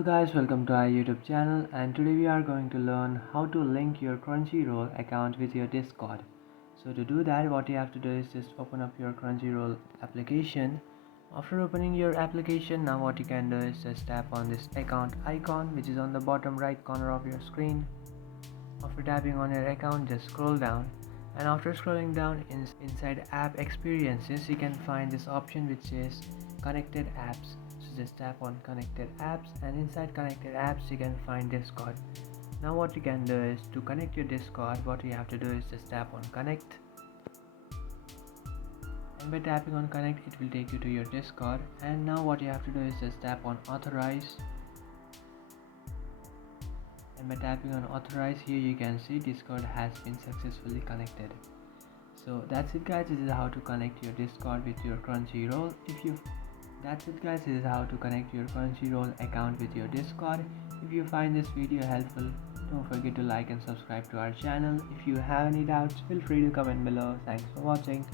Hello guys, welcome to our YouTube channel, and today we are going to learn how to link your Crunchyroll account with your Discord. So to do that, what you have to do is just open up your Crunchyroll application. After opening your application, now what you can do is just tap on this account icon which is on the bottom right corner of your screen. After tapping on your account, just scroll down, and after scrolling down inside app experiences, you can find this option which says connected apps. So just tap on connected apps, and inside connected apps you can find Discord. Now what you can do is to connect your Discord, what you have to do is just tap on connect, and by tapping on connect it will take you to your Discord. And now what you have to do is just tap on authorize, and by tapping on authorize, here you can see Discord has been successfully connected. So that's it guys, this is how to connect your Discord with your Crunchyroll. That's it guys, this is how to connect your Crunchyroll account with your Discord. If you find this video helpful, don't forget to like and subscribe to our channel. If you have any doubts, feel free to comment below. Thanks for watching.